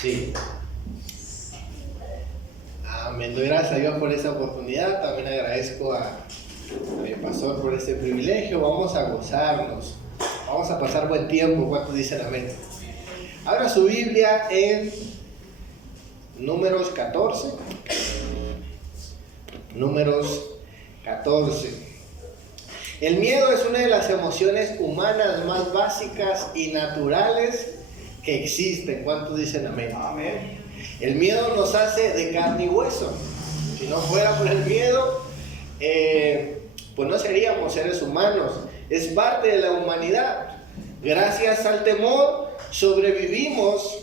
Sí. Amén. Doy gracias a Dios por esa oportunidad. También agradezco a mi pastor por este privilegio. Vamos a gozarnos. Vamos a pasar buen tiempo. ¿Cuántos dicen amén? Abra su Biblia en Números 14. Números 14. El miedo es una de las emociones humanas más básicas y naturales que existen. ¿Cuántos dicen amén? Amén. El miedo nos hace de carne y hueso. Si no fuera por el miedo, pues no seríamos seres humanos. Es parte de la humanidad. Gracias al temor sobrevivimos,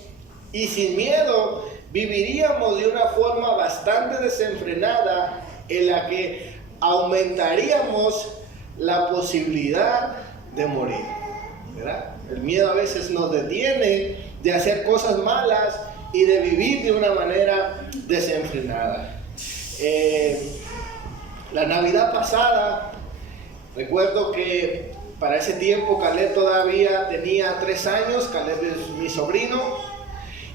y sin miedo viviríamos de una forma bastante desenfrenada, en la que aumentaríamos la posibilidad de morir, ¿verdad? El miedo a veces nos detiene de hacer cosas malas y de vivir de una manera desenfrenada. La Navidad pasada, recuerdo que para ese tiempo Caleb todavía tenía 3 años. Caleb es mi sobrino,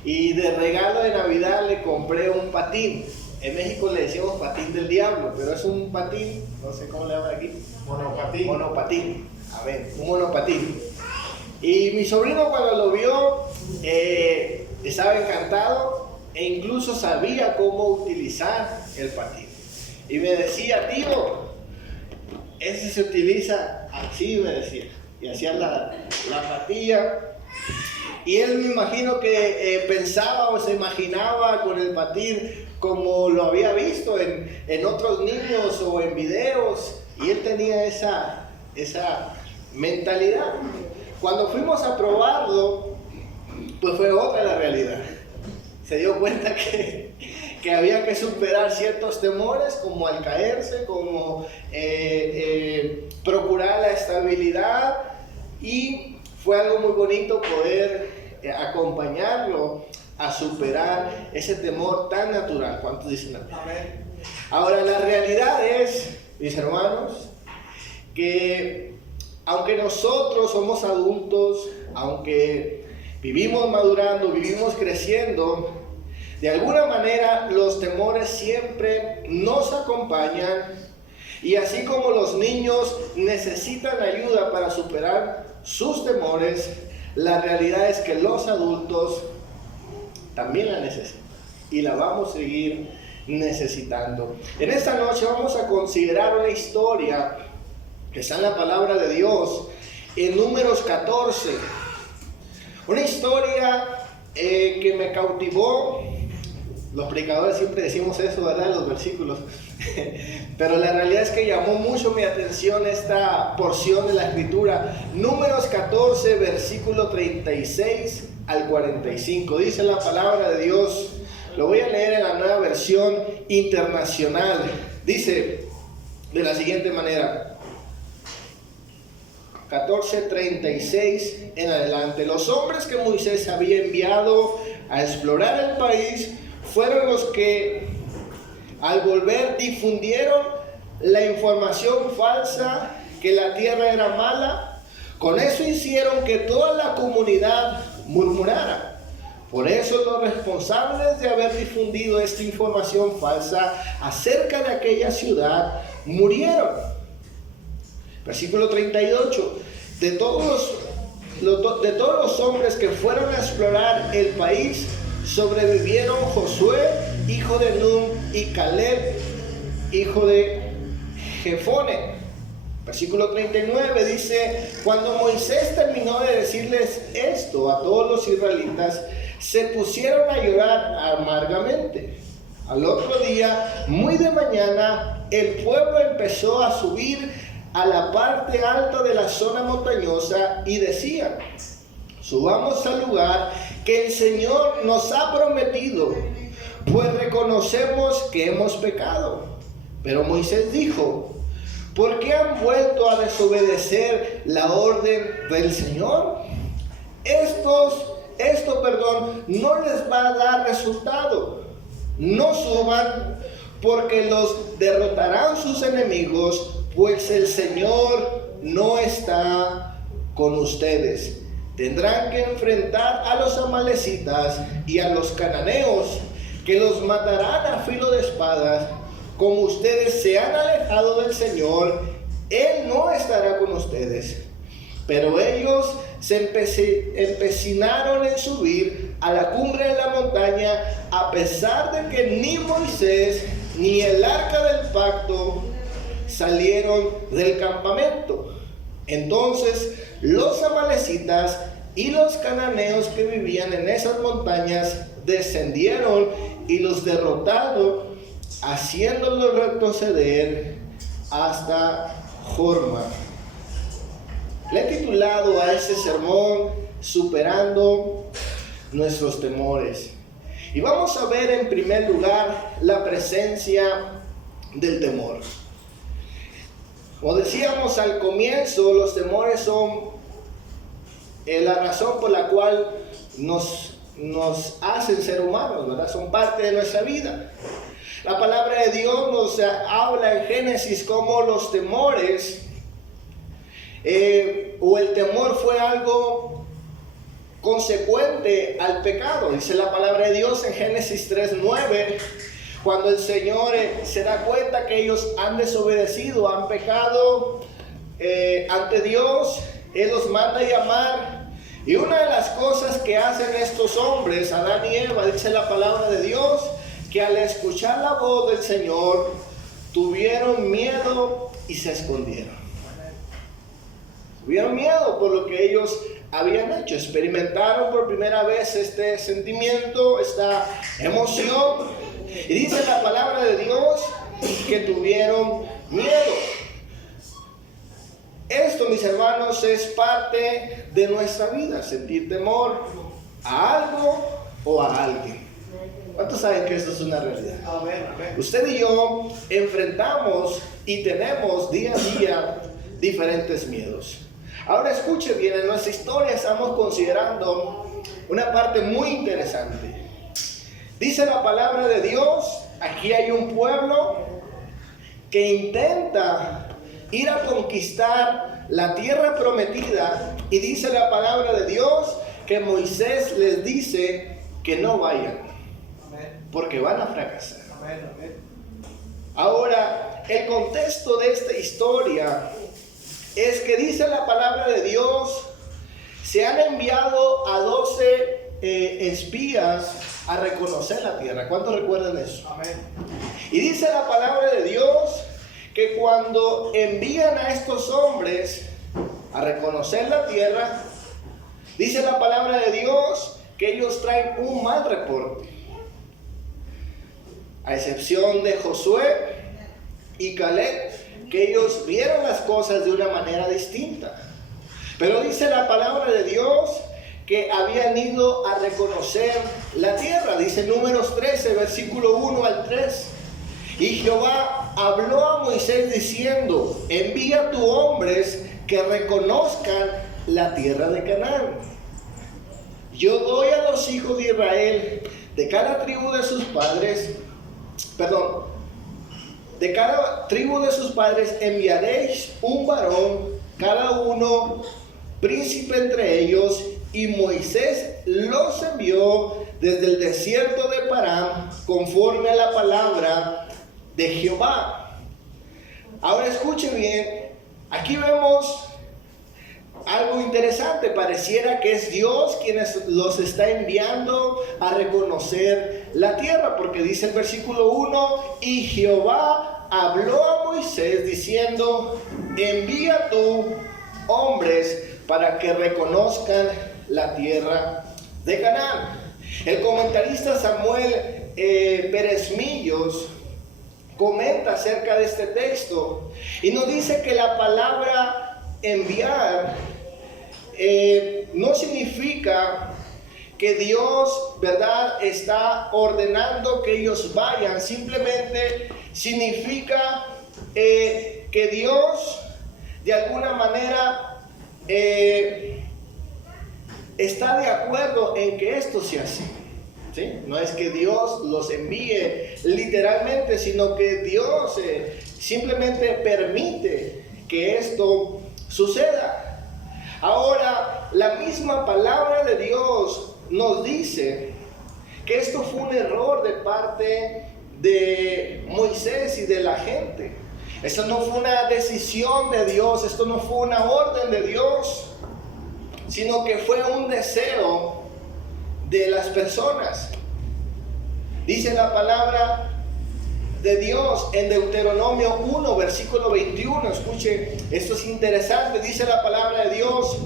y de regalo de Navidad le compré un patín. En México le decimos patín del diablo, pero es un patín, no sé cómo le llaman aquí. Monopatín. Monopatín, amén, un monopatín. Y mi sobrino, cuando lo vio, estaba encantado e incluso sabía cómo utilizar el patín. Y me decía: tío, ese se utiliza así, me decía. Y hacía la patilla. Y él, me imagino que pensaba o se imaginaba con el patín como lo había visto en otros niños o en videos. Y él tenía esa mentalidad. Cuando fuimos a probarlo, pues fue otra la realidad. Se dio cuenta que había que superar ciertos temores, como al caerse, como procurar la estabilidad, y fue algo muy bonito poder acompañarlo a superar ese temor tan natural. ¿Cuántos dicen amén? Ahora, la realidad es, mis hermanos, que aunque nosotros somos adultos, aunque vivimos madurando, vivimos creciendo, de alguna manera los temores siempre nos acompañan. Y así como los niños necesitan ayuda para superar sus temores, la realidad es que los adultos también la necesitan y la vamos a seguir necesitando. En esta noche vamos a considerar una historia que está en la palabra de Dios, en Números 14. Una historia que me cautivó. Los predicadores siempre decimos eso, ¿verdad? Los versículos. Pero la realidad es que llamó mucho mi atención esta porción de la escritura. Números 14, versículo 36 al 45. Dice la palabra de Dios. Lo voy a leer en la Nueva Versión Internacional. Dice de la siguiente manera. 14:36 en adelante. Los hombres que Moisés había enviado a explorar el país fueron los que al volver difundieron la información falsa que la tierra era mala. Con eso hicieron que toda la comunidad murmurara. Por eso los responsables de haber difundido esta información falsa acerca de aquella ciudad murieron. Versículo 38. De todos los hombres que fueron a explorar el país, sobrevivieron Josué, hijo de Nun, y Caleb, hijo de Jefone. Versículo 39 dice: cuando Moisés terminó de decirles esto a todos los israelitas, se pusieron a llorar amargamente. Al otro día, muy de mañana, el pueblo empezó a subir a la parte alta de la zona montañosa y decían: subamos al lugar que el Señor nos ha prometido, pues reconocemos que hemos pecado. Pero Moisés dijo: ¿por qué han vuelto a desobedecer la orden del Señor? Esto no les va a dar resultado. No suban, porque los derrotarán sus enemigos, pues el Señor no está con ustedes. tendrán que enfrentar a los amalecitas y a los cananeos, que los matarán a filo de espadas. Como ustedes se han alejado del Señor, Él no estará con ustedes. Pero ellos se empecinaron en subir a la cumbre de la montaña, a pesar de que ni Moisés ni el arca del pacto salieron del campamento. Entonces los amalecitas y los cananeos que vivían en esas montañas descendieron y los derrotaron, haciéndolos retroceder hasta Jorma. Le he titulado a este sermón Superando nuestros temores. Y vamos a ver en primer lugar la presencia del temor. Como decíamos al comienzo, los temores son la razón por la cual nos hacen ser humanos, ¿verdad? Son parte de nuestra vida. La palabra de Dios nos habla en Génesis cómo los temores o el temor fue algo consecuente al pecado. Dice la palabra de Dios en Génesis 3:9, cuando el Señor se da cuenta que ellos han desobedecido, han pecado ante Dios, Él los manda a llamar. Y una de las cosas que hacen estos hombres, Adán y Eva, dice la palabra de Dios, que al escuchar la voz del Señor, tuvieron miedo y se escondieron. Tuvieron miedo por lo que ellos habían hecho. Experimentaron por primera vez este sentimiento, esta emoción. Y dice la palabra de Dios que tuvieron miedo. Esto, mis hermanos, es parte de nuestra vida, sentir temor a algo o a alguien. ¿Cuántos saben que esto es una realidad? Amén, amén. Usted y yo enfrentamos y tenemos día a día diferentes miedos. Ahora escuche bien, en nuestra historia estamos considerando una parte muy interesante. Dice la palabra de Dios, aquí hay un pueblo que intenta ir a conquistar la tierra prometida, y dice la palabra de Dios que Moisés les dice que no vayan, porque van a fracasar. Ahora, el contexto de esta historia es que dice la palabra de Dios, se han enviado a 12 espías a reconocer la tierra. ¿Cuántos recuerdan eso? Amén. Y dice la palabra de Dios que cuando envían a estos hombres a reconocer la tierra, dice la palabra de Dios que ellos traen un mal reporte, a excepción de Josué y Caleb, que ellos vieron las cosas de una manera distinta. Pero dice la palabra de Dios que habían ido a reconocer la tierra. Dice Números 13, versículo 1 al 3. Y Jehová habló a Moisés diciendo: envía tus hombres que reconozcan la tierra de Canaán. Yo doy a los hijos de Israel de cada tribu de sus padres, de cada tribu de sus padres enviaréis un varón, cada uno príncipe entre ellos. Y Moisés los envió desde el desierto de Parán, conforme a la palabra de Jehová. Ahora escuche bien, aquí vemos algo interesante. Pareciera que es Dios quien los está enviando a reconocer la tierra, porque dice el versículo 1: y Jehová habló a Moisés diciendo: envía tú hombres para que reconozcan la tierra de Canaán. El comentarista Samuel Pérez Millos comenta acerca de este texto y nos dice que la palabra enviar no significa que Dios, ¿verdad?, está ordenando que ellos vayan. Simplemente significa que Dios de alguna manera está de acuerdo en que esto sea así, ¿sí? No es que Dios los envíe literalmente, sino que Dios simplemente permite que esto suceda. Ahora, la misma palabra de Dios nos dice que esto fue un error de parte de Moisés y de la gente. Esto no fue una decisión de Dios, esto no fue una orden de Dios, sino que fue un deseo de las personas. Dice la palabra de Dios en Deuteronomio 1, versículo 21. Escuche, esto es interesante. Dice la palabra de Dios: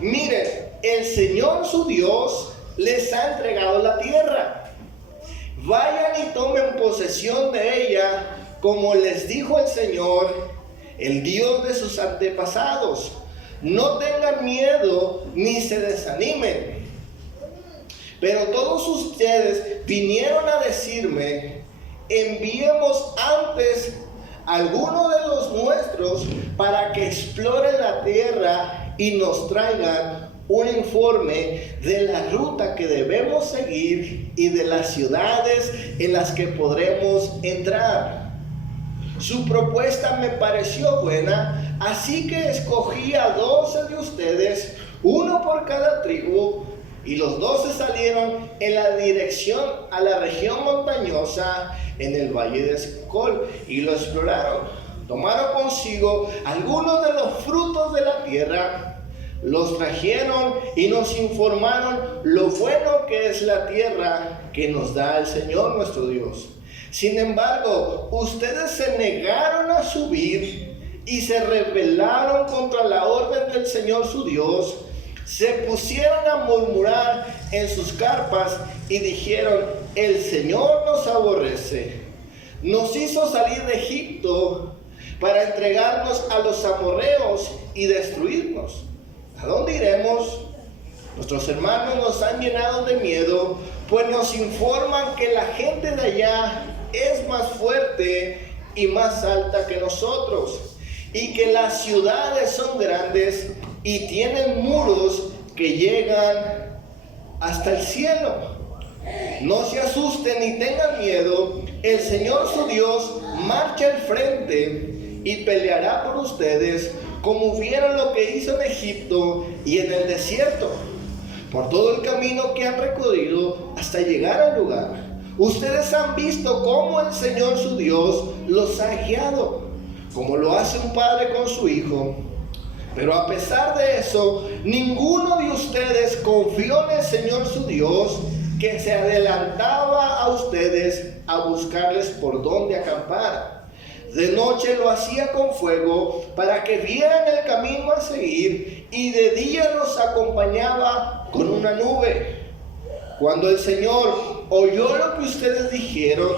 miren, el Señor su Dios les ha entregado la tierra. Vayan y tomen posesión de ella, como les dijo el Señor, el Dios de sus antepasados. No tengan miedo ni se desanimen. Pero todos ustedes vinieron a decirme: enviemos antes a alguno de los nuestros para que exploren la tierra y nos traigan un informe de la ruta que debemos seguir y de las ciudades en las que podremos entrar. Su propuesta me pareció buena, así que escogí a 12 de ustedes, uno por cada tribu, y los 12 salieron en la dirección a la región montañosa en el valle de Escol y lo exploraron. Tomaron consigo algunos de los frutos de la tierra, los trajeron y nos informaron lo bueno que es la tierra que nos da el Señor nuestro Dios. Sin embargo, ustedes se negaron a subir y se rebelaron contra la orden del Señor su Dios. Se pusieron a murmurar en sus carpas y dijeron: el Señor nos aborrece. Nos hizo salir de Egipto para entregarnos a los amorreos y destruirnos. ¿A dónde iremos? Nuestros hermanos nos han llenado de miedo, pues nos informan que la gente de allá es más fuerte y más alta que nosotros, y que las ciudades son grandes y tienen muros que llegan hasta el cielo. No se asusten ni tengan miedo. El Señor su Dios marcha al frente y peleará por ustedes, como vieron lo que hizo en Egipto y en el desierto, por todo el camino que han recorrido hasta llegar al lugar. Ustedes han visto cómo el Señor su Dios los ha guiado, como lo hace un padre con su hijo. Pero a pesar de eso, ninguno de ustedes confió en el Señor su Dios, que se adelantaba a ustedes a buscarles por dónde acampar. De noche lo hacía con fuego para que vieran el camino a seguir, y de día los acompañaba con una nube. Cuando el Señor oyó lo que ustedes dijeron,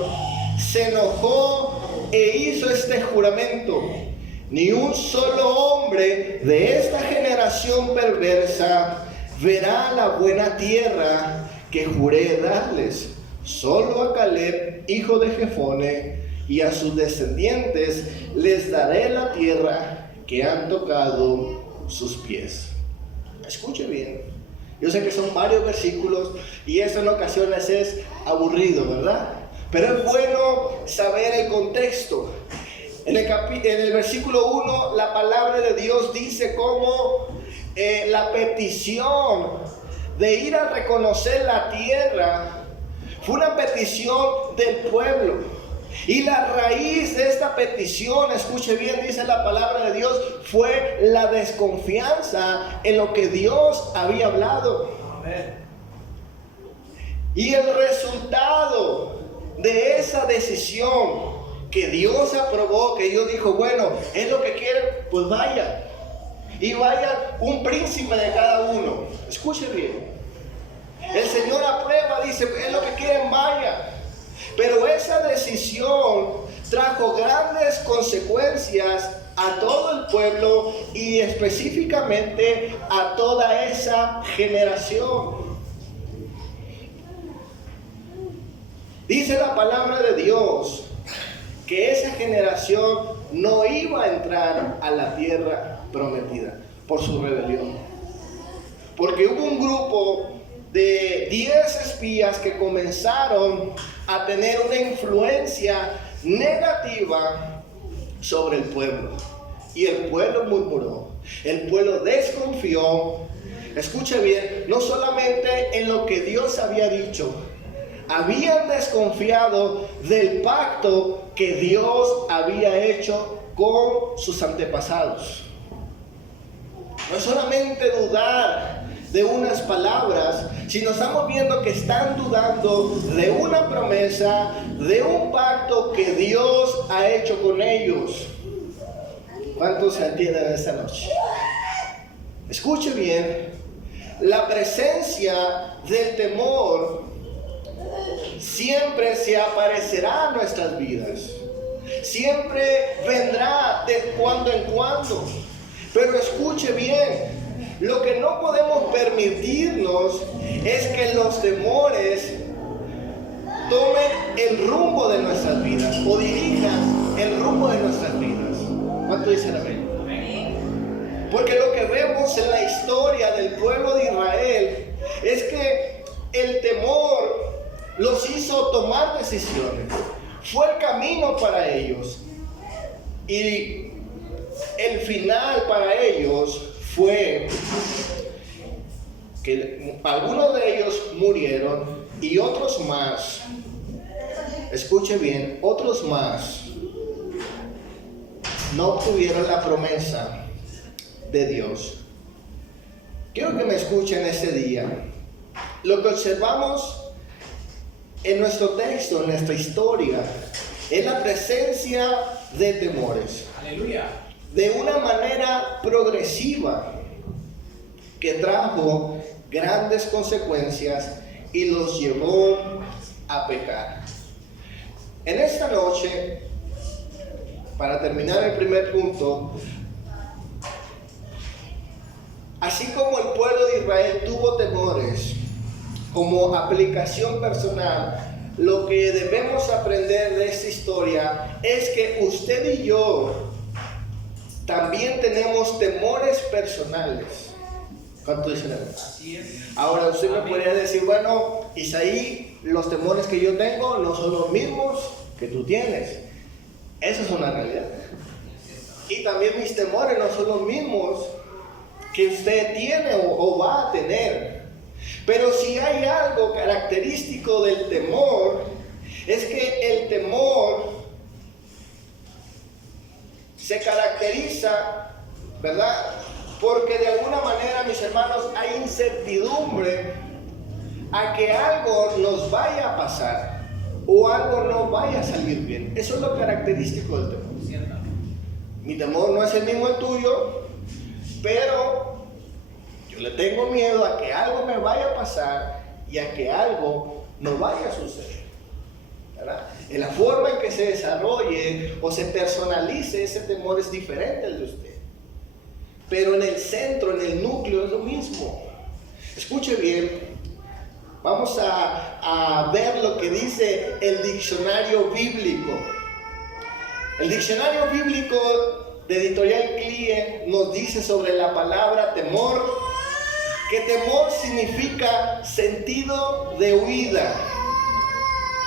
se enojó e hizo este juramento: ni un solo hombre de esta generación perversa verá la buena tierra que juré darles. Solo a Caleb, hijo de Jefone, y a sus descendientes les daré la tierra que han tocado sus pies. Escuche bien. Yo sé que son varios versículos y eso en ocasiones es aburrido, ¿verdad? Pero es bueno saber el contexto. En el versículo 1, la palabra de Dios dice cómo la petición de ir a reconocer la tierra fue una petición del pueblo. Y la raíz de esta petición, escuche bien, dice la palabra de Dios, fue la desconfianza en lo que Dios había hablado. Amén. Y el resultado de esa decisión que Dios aprobó, que Dios dijo: bueno, es lo que quieren, pues vaya. Y vaya un príncipe de cada uno. Escuche bien. El Señor aprueba, dice: es lo que quieren, vaya. Pero esa decisión trajo grandes consecuencias a todo el pueblo y específicamente a toda esa generación. Dice la palabra de Dios que esa generación no iba a entrar a la tierra prometida por su rebelión. Porque hubo un grupo de 10 espías que comenzaron a tener una influencia negativa sobre el pueblo. Y el pueblo murmuró. El pueblo desconfió, escuche bien, no solamente en lo que Dios había dicho, habían desconfiado del pacto que Dios había hecho con sus antepasados. No es solamente dudar de unas palabras, sino estamos viendo que están dudando de una promesa, de un pacto que Dios ha hecho con ellos. ¿Cuántos se entienden esta noche? Escuche bien, la presencia del temor siempre se aparecerá en nuestras vidas. Siempre vendrá de cuando en cuando. Pero escuche bien, lo que no podemos permitirnos es que los temores tomen el rumbo de nuestras vidas o dirijan el rumbo de nuestras vidas. ¿Cuánto dicen amén? Amén. Porque lo que vemos en la historia del pueblo de Israel es que el temor los hizo tomar decisiones. Fue el camino para ellos. Y el final para ellos fue que algunos de ellos murieron y otros más, escuche bien, otros más no obtuvieron la promesa de Dios. Quiero que me escuchen este día. Lo que observamos en nuestro texto, en nuestra historia, es la presencia de temores. Aleluya. De una manera progresiva que trajo grandes consecuencias y los llevó a pecar. En esta noche, para terminar el primer punto, así como el pueblo de Israel tuvo temores como aplicación personal, lo que debemos aprender de esta historia es que usted y yo también tenemos temores personales. ¿Cuánto dicen? Así es. Ahora usted me podría decir, bueno, Isaí, los temores que yo tengo no son los mismos que tú tienes. Eso es una realidad. Y también mis temores no son los mismos que usted tiene o va a tener. Pero si hay algo característico del temor, es que el temor se caracteriza, ¿verdad? Porque de alguna manera, mis hermanos, hay incertidumbre a que algo nos vaya a pasar o algo no vaya a salir bien. Eso es lo característico del temor. Mi temor no es el mismo el tuyo, pero yo le tengo miedo a que algo me vaya a pasar y a que algo no vaya a suceder, ¿verdad? En la forma en que se desarrolle o se personalice ese temor es diferente al de usted. Pero en el centro, en el núcleo es lo mismo. Escuche bien, vamos a ver lo que dice el diccionario bíblico. El diccionario bíblico de Editorial CLIE nos dice sobre la palabra temor, que temor significa sentido de huida.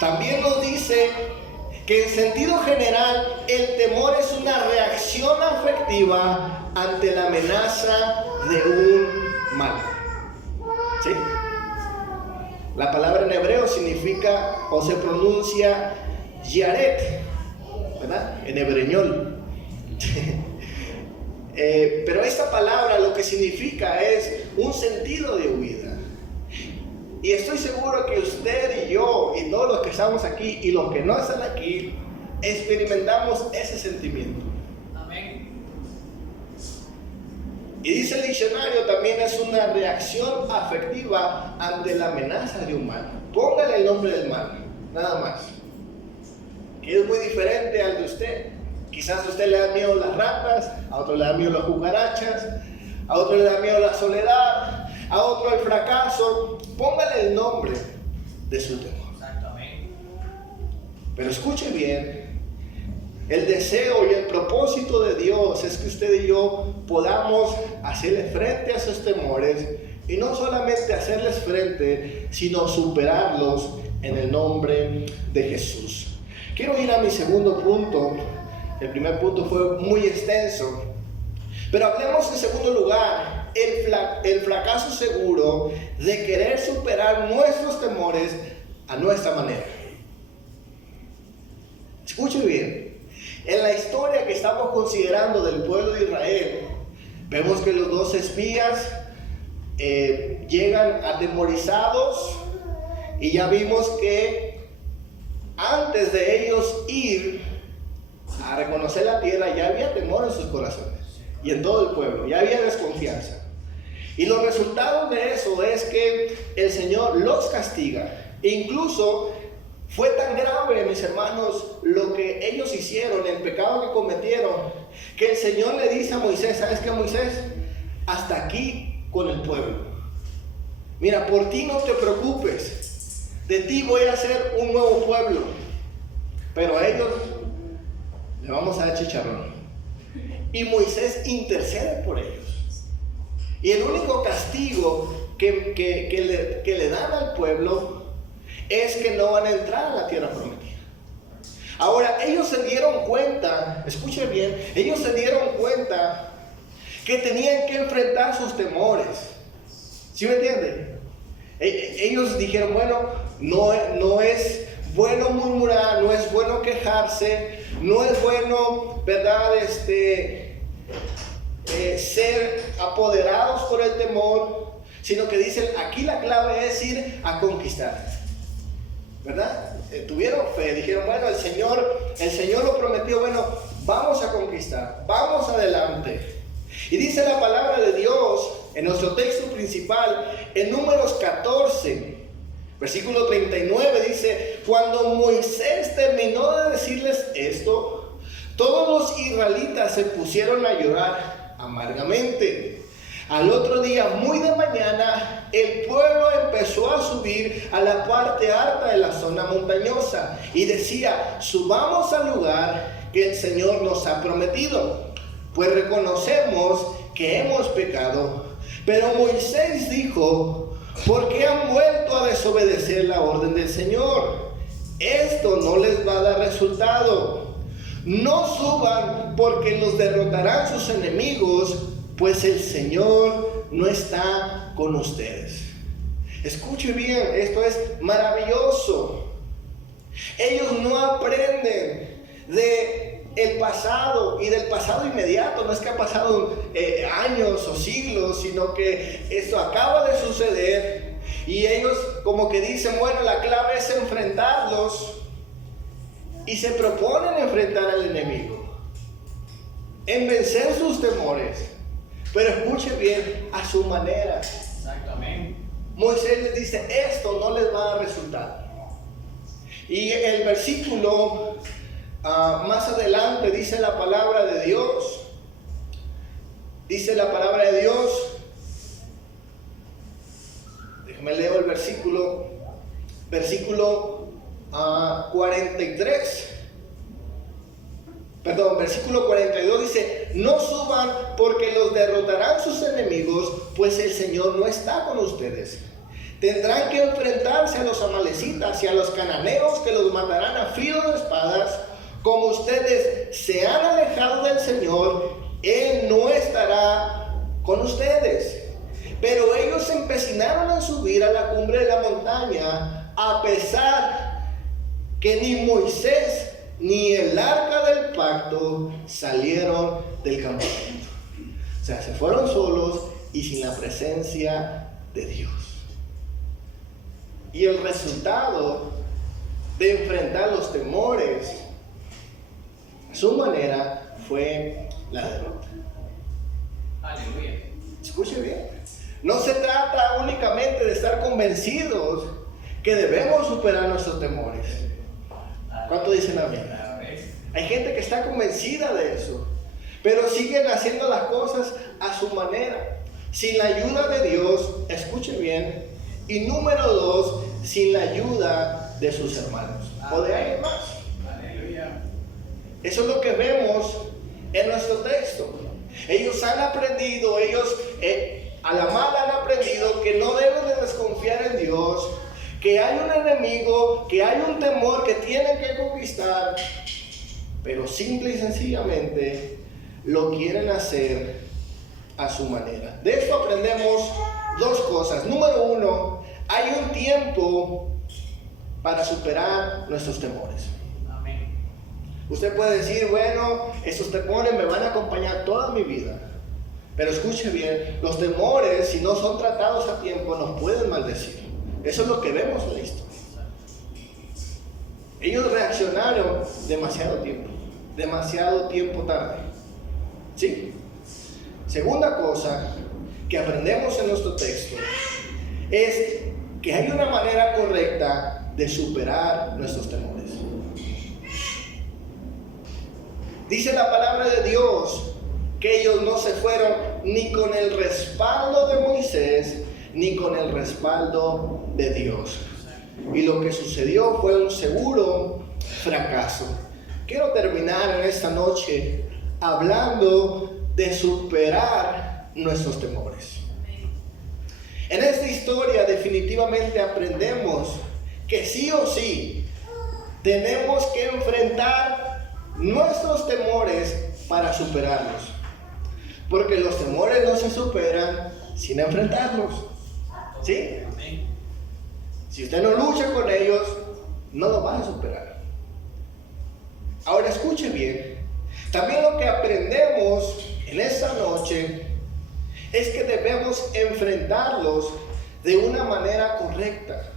También nos dice que en sentido general el temor es una reacción afectiva ante la amenaza de un mal. ¿Sí? La palabra en hebreo significa o se pronuncia yaret, ¿verdad? En hebreñol. Pero esta palabra lo que significa es un sentido de huida. Y estoy seguro que usted y yo y todos los que estamos aquí y los que no están aquí experimentamos ese sentimiento. Amén. Y dice el diccionario también es una reacción afectiva ante la amenaza de un mal. Póngale el nombre del mal, nada más. Que es muy diferente al de usted. Quizás a usted le da miedo las ratas, a otro le da miedo las cucarachas, a otro le da miedo la soledad, a otro el fracaso. Póngale el nombre de su temor. Exactamente. Pero escuche bien, el deseo y el propósito de Dios es que usted y yo podamos hacerle frente a esos temores y no solamente hacerles frente, sino superarlos en el nombre de Jesús. Quiero ir a mi segundo punto. El primer punto fue muy extenso, Pero hablemos en segundo lugar, el fracaso seguro de querer superar nuestros temores a nuestra manera. Escuche bien, en la historia que estamos considerando del pueblo de Israel, vemos que los dos espías llegan atemorizados y ya vimos que antes de ellos ir a reconocer la tierra ya había temor en sus corazones y en todo el pueblo, ya había desconfianza. Y los resultados de eso es que el Señor los castiga. E incluso fue tan grave, mis hermanos, lo que ellos hicieron, el pecado que cometieron, que el Señor le dice a Moisés: ¿sabes qué, Moisés? Hasta aquí con el pueblo. Mira, por ti no te preocupes. De ti voy a hacer un nuevo pueblo. Pero a ellos le vamos a dar chicharrón. Y Moisés intercede por ellos. Y el único castigo que le dan al pueblo es que no van a entrar a la tierra prometida. Ahora, ellos se dieron cuenta, escuche bien, ellos se dieron cuenta que tenían que enfrentar sus temores. ¿Sí me entienden? Ellos dijeron: bueno, no es bueno murmurar, no es bueno quejarse, no es bueno, ¿verdad? Ser apoderados por el temor, sino que dicen: aquí la clave es ir a conquistar, ¿verdad? Tuvieron fe, dijeron: bueno, el Señor lo prometió, bueno, vamos a conquistar, vamos adelante. Y dice la palabra de Dios en nuestro texto principal, en Números 14, versículo 39, dice: cuando Moisés terminó de decirles esto, todos los israelitas se pusieron a llorar amargamente. Al otro día, muy de mañana, el pueblo empezó a subir a la parte alta de la zona montañosa y decía: subamos al lugar que el Señor nos ha prometido, pues reconocemos que hemos pecado. Pero Moisés dijo: ¿por qué han vuelto a desobedecer la orden del Señor? Esto no les va a dar resultado. No suban, porque los derrotarán sus enemigos, pues el Señor no está con ustedes. Escuche bien, esto es maravilloso. Ellos no aprenden de el pasado y del pasado inmediato. No es que ha pasado años o siglos, sino que esto acaba de suceder. Y ellos como que dicen: bueno, la clave es enfrentarlos. Y se proponen enfrentar al enemigo, en vencer sus temores. Pero escuche bien, a su manera. Exactamente. Moisés les dice: esto no les va a dar resultado. Y el versículo más adelante dice la palabra de Dios. Dice la palabra de Dios. Déjame leer el versículo 43. Perdón, versículo 42 dice: no suban, porque los derrotarán sus enemigos, pues el Señor no está con ustedes. Tendrán que enfrentarse a los amalecitas y a los cananeos, que los matarán a filo de espadas. Como ustedes se han alejado del Señor, Él no estará con ustedes. Pero ellos se empecinaron en subir a la cumbre de la montaña, a pesar que ni Moisés ni el arca del pacto salieron del campamento. O sea, se fueron solos y sin la presencia de Dios. Y el resultado de enfrentar los temores a su manera fue la derrota. Aleluya. Escuche bien. No se trata únicamente de estar convencidos que debemos superar nuestros temores. ¿Cuánto dicen amén? Hay gente que está convencida de eso, pero siguen haciendo las cosas a su manera, sin la ayuda de Dios. Escuche bien. Y número 2, sin la ayuda de sus hermanos o de alguien más. Aleluya. Eso es lo que vemos en nuestro texto. Ellos han aprendido, a la mala han aprendido que no deben de desconfiar en Dios, que hay un enemigo, que hay un temor que tienen que conquistar, pero simple y sencillamente lo quieren hacer a su manera. De esto aprendemos dos cosas. Número uno, hay un tiempo para superar nuestros temores. Amén. Usted puede decir, bueno, esos temores me van a acompañar toda mi vida. Pero escuche bien, los temores, si no son tratados a tiempo, nos pueden maldecir. Eso es lo que vemos en la historia. Ellos reaccionaron demasiado tiempo tarde. ¿Sí? Segunda cosa que aprendemos en nuestro texto es que hay una manera correcta de superar nuestros temores. Dice la palabra de Dios que ellos no se fueron ni con el respaldo de Moisés ni con el respaldo de Dios. Y lo que sucedió fue un seguro fracaso. Quiero terminar en esta noche hablando de superar nuestros temores. En esta historia definitivamente aprendemos que sí o sí tenemos que enfrentar nuestros temores para superarlos. Porque los temores no se superan sin enfrentarlos. ¿Sí? Si usted no lucha con ellos, no los van a superar. Ahora escuche bien. También lo que aprendemos en esta noche es que debemos enfrentarlos de una manera correcta.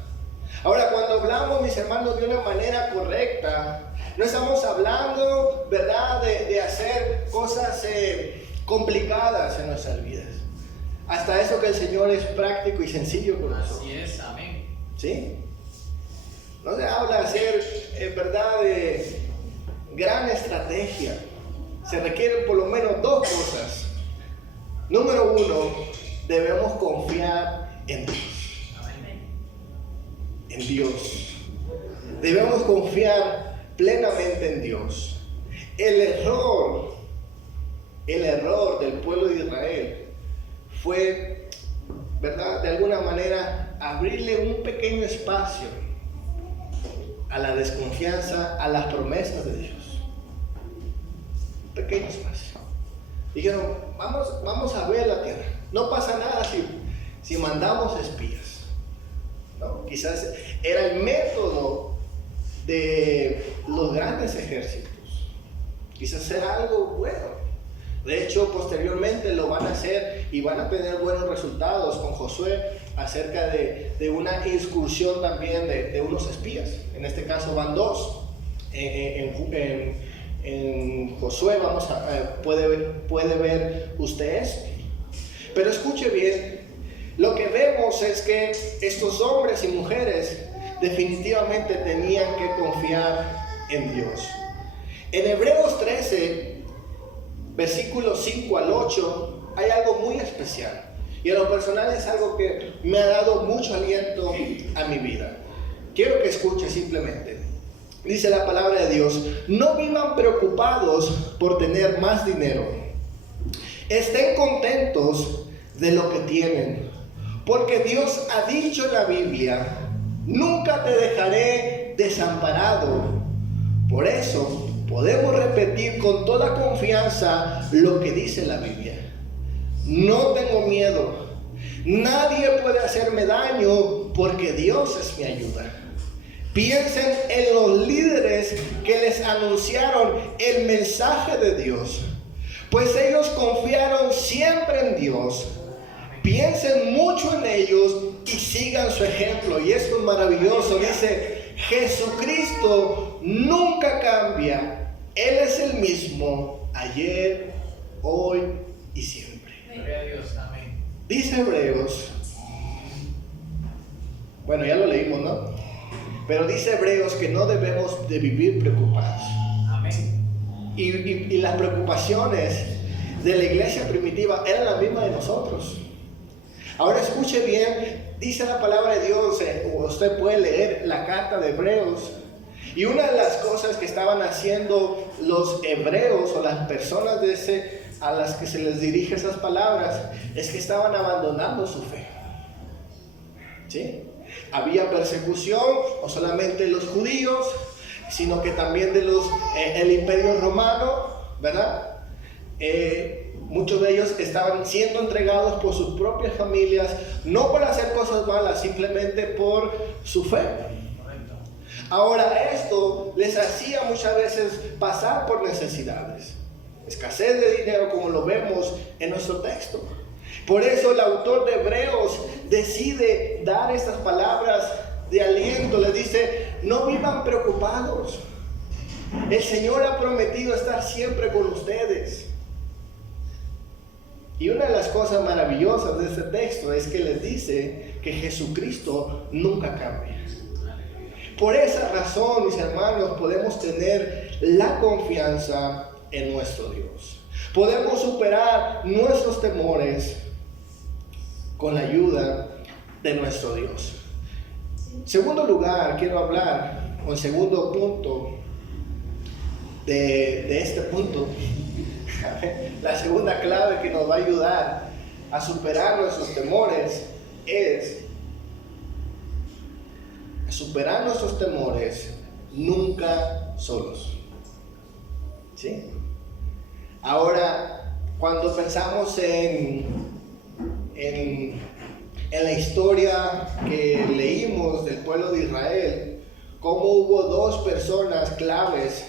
Ahora, cuando hablamos, mis hermanos, de una manera correcta, no estamos hablando, ¿verdad?, de hacer cosas complicadas en nuestras vidas. Hasta eso que el Señor es práctico y sencillo con nosotros. Así es, amén. ¿Sí? No se habla de hacer, ¿verdad?, de gran estrategia. Se requieren por lo menos dos cosas. Número uno, debemos confiar en Dios. Amén. En Dios. Debemos confiar plenamente en Dios. El error del pueblo de Israel fue, ¿verdad?, de alguna manera abrirle un pequeño espacio a la desconfianza, a las promesas de Dios. Un pequeño espacio. Dijeron, vamos a ver la tierra. No pasa nada si mandamos espías. ¿No? Quizás era el método de los grandes ejércitos. Quizás era algo bueno. De hecho, posteriormente lo van a hacer y van a tener buenos resultados con Josué acerca de una incursión también de unos espías. En este caso van dos. En Josué puede ver usted esto. Pero escuche bien, lo que vemos es que estos hombres y mujeres definitivamente tenían que confiar en Dios. En Hebreos 13, versículos 5 al 8, hay algo muy especial. Y en lo personal es algo que me ha dado mucho aliento a mi vida. Quiero que escuche simplemente. Dice la palabra de Dios: no vivan preocupados por tener más dinero. Estén contentos de lo que tienen. Porque Dios ha dicho en la Biblia: nunca te dejaré desamparado. Por eso podemos repetir con toda confianza lo que dice la Biblia: no tengo miedo. Nadie puede hacerme daño porque Dios es mi ayuda. Piensen en los líderes que les anunciaron el mensaje de Dios, pues ellos confiaron siempre en Dios. Piensen mucho en ellos y sigan su ejemplo. Y esto es maravilloso. Dice: Jesucristo nunca cambia. Él es el mismo ayer, hoy y siempre. Gloria a Dios, amén. Dice Hebreos, bueno, ya lo leímos, ¿no? Pero dice Hebreos que no debemos de vivir preocupados. Amén. Y las preocupaciones de la iglesia primitiva eran las mismas de nosotros. Ahora escuche bien, dice la palabra de Dios, usted puede leer la carta de Hebreos. Y una de las cosas que estaban haciendo los hebreos o las personas a las que se les dirige esas palabras es que estaban abandonando su fe. ¿Sí? Había persecución, no solamente de los judíos, sino que también de el imperio romano, ¿verdad? Muchos de ellos estaban siendo entregados por sus propias familias, no por hacer cosas malas, simplemente por su fe. Correcto. Ahora, esto les hacía muchas veces pasar por necesidades, escasez de dinero, como lo vemos en nuestro texto. Por eso el autor de Hebreos decide dar estas palabras de aliento. Les dice: no vivan preocupados. El Señor ha prometido estar siempre con ustedes. Y una de las cosas maravillosas de este texto es que les dice que Jesucristo nunca cambia. Por esa razón, mis hermanos, podemos tener la confianza en nuestro Dios. Podemos superar nuestros temores con la ayuda de nuestro Dios. En segundo lugar, quiero hablar, o en segundo punto de este punto, la segunda clave que nos va a ayudar a superar nuestros temores es superar nuestros temores nunca solos. ¿Sí? Ahora, cuando pensamos en la historia que leímos del pueblo de Israel, cómo hubo dos personas claves,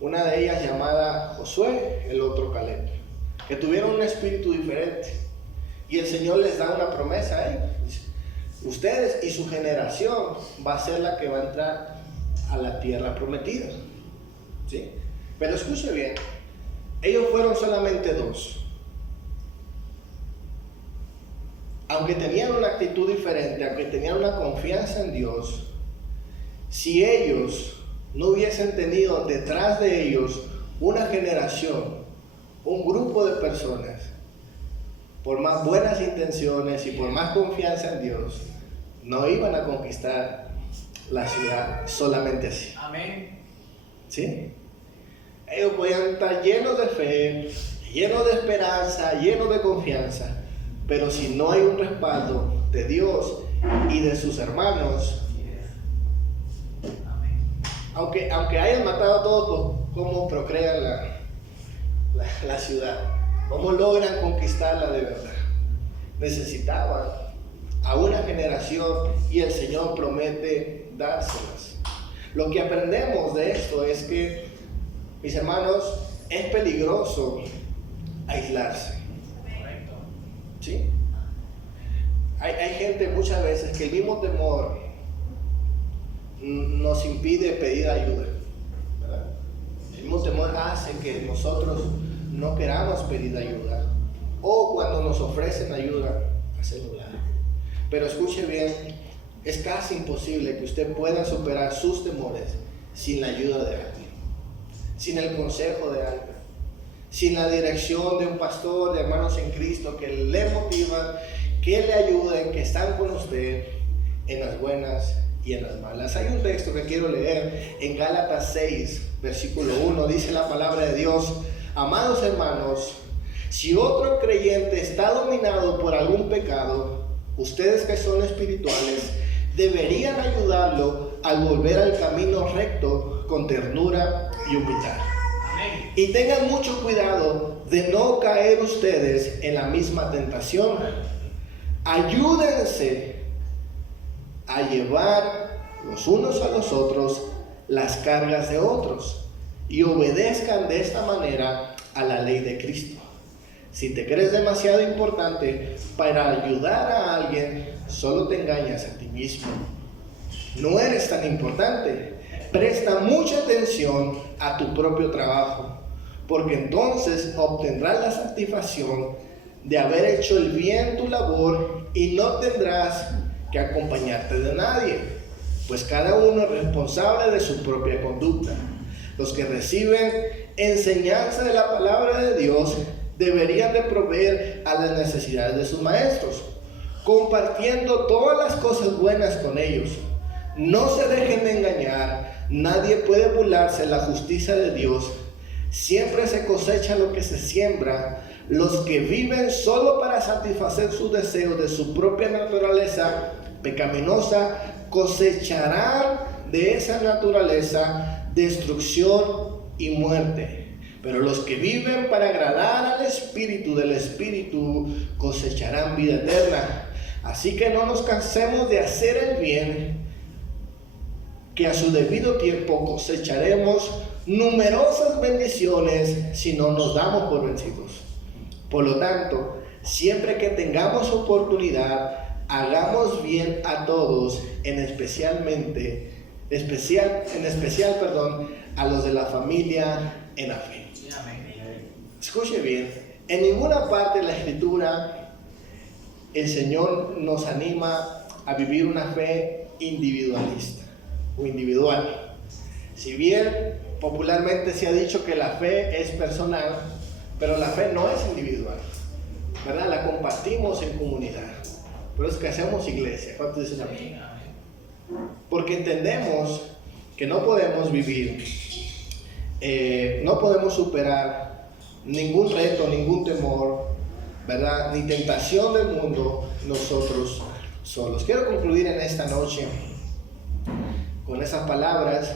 una de ellas llamada Josué, el otro Caleb, que tuvieron un espíritu diferente. Y el Señor les da una promesa a ellos. Ustedes y su generación va a ser la que va a entrar a la tierra prometida. ¿Sí? Pero escuche bien, ellos fueron solamente dos. Aunque tenían una actitud diferente, aunque tenían una confianza en Dios, si ellos no hubiesen tenido detrás de ellos una generación, un grupo de personas, por más buenas intenciones y por más confianza en Dios, no iban a conquistar la ciudad solamente así. Amén. ¿Sí? Ellos podían estar llenos de fe, llenos de esperanza, llenos de confianza, pero si no hay un respaldo de Dios y de sus hermanos, aunque hayan matado a todos, ¿cómo procrean la ciudad? ¿Cómo logran conquistarla de verdad? Necesitaban a una generación y el Señor promete dárselas. Lo que aprendemos de esto es que, mis hermanos, es peligroso aislarse. Correcto. ¿Sí? Hay gente muchas veces que el mismo temor nos impide pedir ayuda, ¿verdad? El mismo temor hace que nosotros no queramos pedir ayuda, o cuando nos ofrecen ayuda, hacerlo largo. Pero escuche bien, es casi imposible que usted pueda superar sus temores sin la ayuda de alguien, sin el consejo de alguien, sin la dirección de un pastor, de hermanos en Cristo que le motivan, que le ayuden, que están con usted en las buenas y en las malas. Hay un texto que quiero leer en Gálatas 6, versículo 1, dice la palabra de Dios: amados hermanos, si otro creyente está dominado por algún pecado, ustedes que son espirituales deberían ayudarlo al volver al camino recto con ternura y humildad. Amén. Y tengan mucho cuidado de no caer ustedes en la misma tentación. Ayúdense a llevar los unos a los otros las cargas de otros y obedezcan de esta manera a la ley de Cristo. Si te crees demasiado importante para ayudar a alguien, solo te engañas a ti mismo. No eres tan importante. Presta mucha atención a tu propio trabajo, porque entonces obtendrás la satisfacción de haber hecho el bien tu labor y no tendrás que acompañarte de nadie, pues cada uno es responsable de su propia conducta. Los que reciben enseñanza de la palabra de Dios deberían de proveer a las necesidades de sus maestros, compartiendo todas las cosas buenas con ellos. No se dejen de engañar, nadie puede burlarse de la justicia de Dios. Siempre se cosecha lo que se siembra. Los que viven solo para satisfacer sus deseos de su propia naturaleza pecaminosa cosecharán de esa naturaleza destrucción y muerte. Pero los que viven para agradar al Espíritu del Espíritu cosecharán vida eterna. Así que no nos cansemos de hacer el bien, que a su debido tiempo cosecharemos numerosas bendiciones si no nos damos por vencidos. Por lo tanto, siempre que tengamos oportunidad, hagamos bien a todos, en especial, a los de la familia en la fe. Escuche bien, en ninguna parte de la Escritura el Señor nos anima a vivir una fe individualista o individual. Si bien popularmente se ha dicho que la fe es personal, pero la fe no es individual, ¿verdad? La compartimos en comunidad. Por eso es que hacemos iglesia. ¿Cuántos dicen amén? Porque entendemos que no podemos vivir, no podemos superar ningún reto, ningún temor, ¿verdad? Ni tentación del mundo nosotros solos. Quiero concluir en esta noche con esas palabras.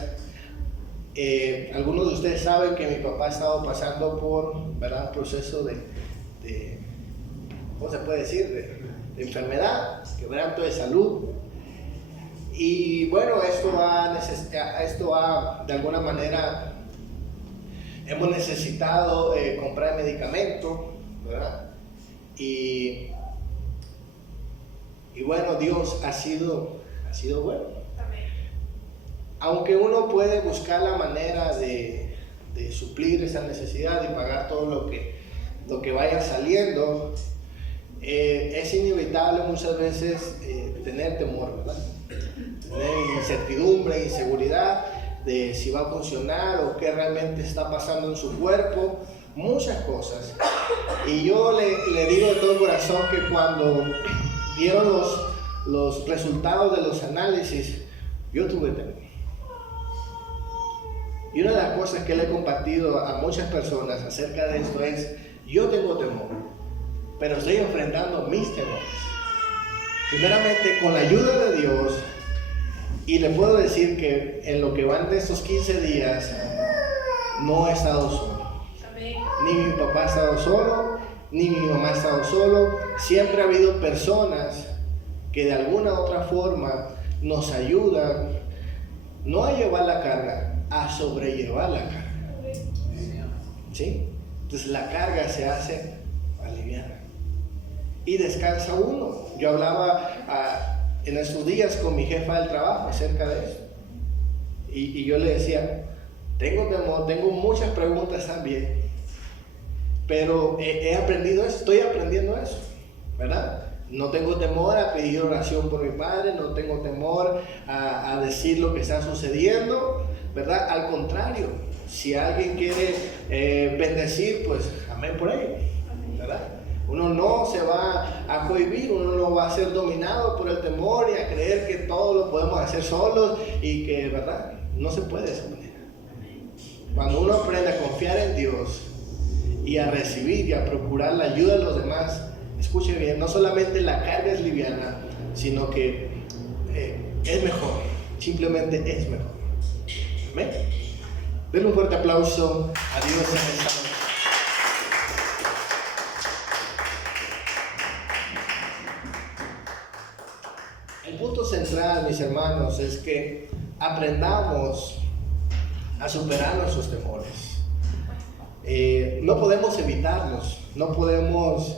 Algunos de ustedes saben que mi papá ha estado pasando por, ¿verdad?, un proceso de ¿cómo se puede decir? De enfermedad, quebranto de salud. Y bueno, esto ha de alguna manera, hemos necesitado comprar medicamento, ¿verdad? Y bueno, Dios ha sido bueno. Aunque uno puede buscar la manera de suplir esa necesidad y pagar todo lo que vaya saliendo, es inevitable muchas veces tener temor, ¿verdad? Tener incertidumbre, inseguridad de si va a funcionar o qué realmente está pasando en su cuerpo, muchas cosas. Y yo le digo de todo corazón que cuando dieron los resultados de los análisis, yo tuve temor. Y una de las cosas que le he compartido a muchas personas acerca de esto es: yo tengo temor, pero estoy enfrentando mis temores, primeramente con la ayuda de Dios. Y le puedo decir que en lo que van de estos 15 días no he estado solo. Ni mi papá ha estado solo, ni mi mamá ha estado solo. Siempre ha habido personas que de alguna u otra forma nos ayudan, no a llevar la carga, a sobrellevar la carga. ¿Sí? Entonces la carga se hace aliviada y descansa uno. Yo hablaba en estos días con mi jefa del trabajo acerca de eso, y yo le decía: tengo temor, tengo muchas preguntas también, pero he aprendido eso, estoy aprendiendo eso, ¿verdad? No tengo temor a pedir oración por mi padre, no tengo temor a decir lo que está sucediendo, ¿verdad? Al contrario, si alguien quiere bendecir, pues amén por ello, ¿verdad? Uno no se va a cohibir, uno no va a ser dominado por el temor y a creer que todo lo podemos hacer solos y que, ¿verdad? No se puede de esa manera. Cuando uno aprende a confiar en Dios y a recibir y a procurar la ayuda de los demás, escuche bien, no solamente la carga es liviana, sino que es mejor, simplemente es mejor. Amén. Denle un fuerte aplauso a Dios en esta noche. El punto central, mis hermanos, es que aprendamos a superar nuestros temores. No podemos evitarlos, no podemos